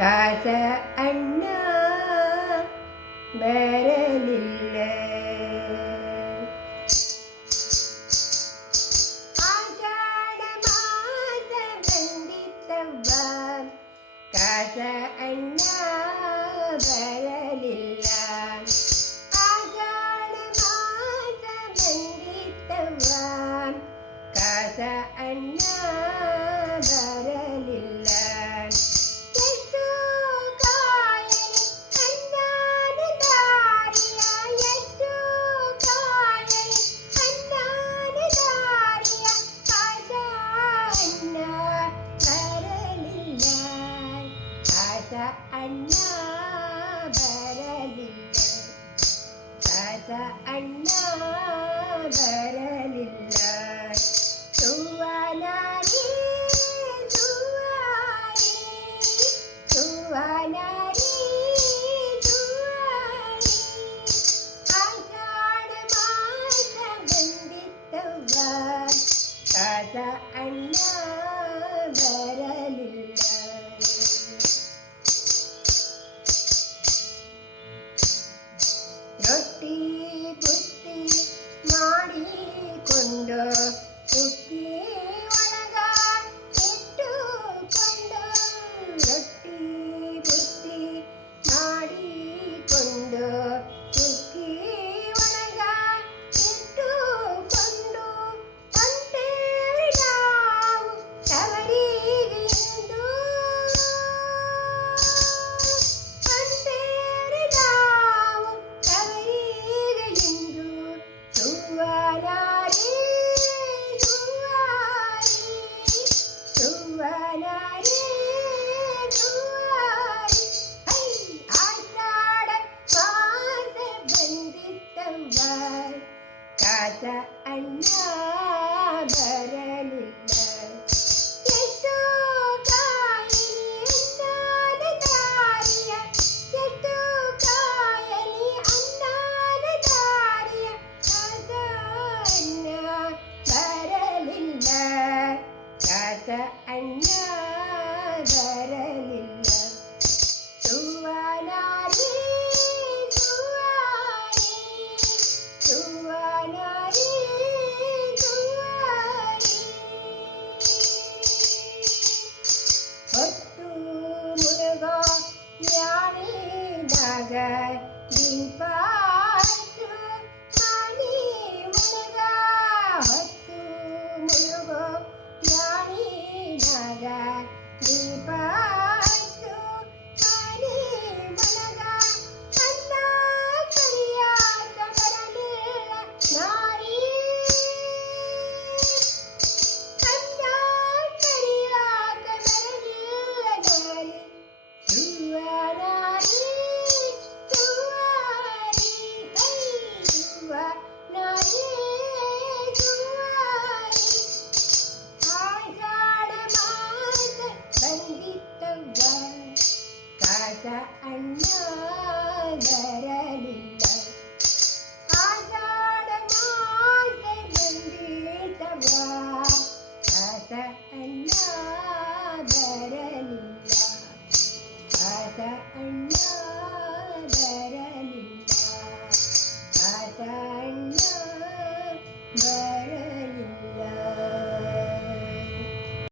കാസ അണ്ണ വരലില്ല? കാശ അണ്ണ വരലില്ല. കാശ അണ്ണ വരലില്ല. അന്ന ഭരലിംഗ കഥ അണ്ണ കഥ അണ്ണാഭരനില്ല അണ്ണാ വരലില്ല ചുവനാ ज्ञानी भगत arkadaşlar.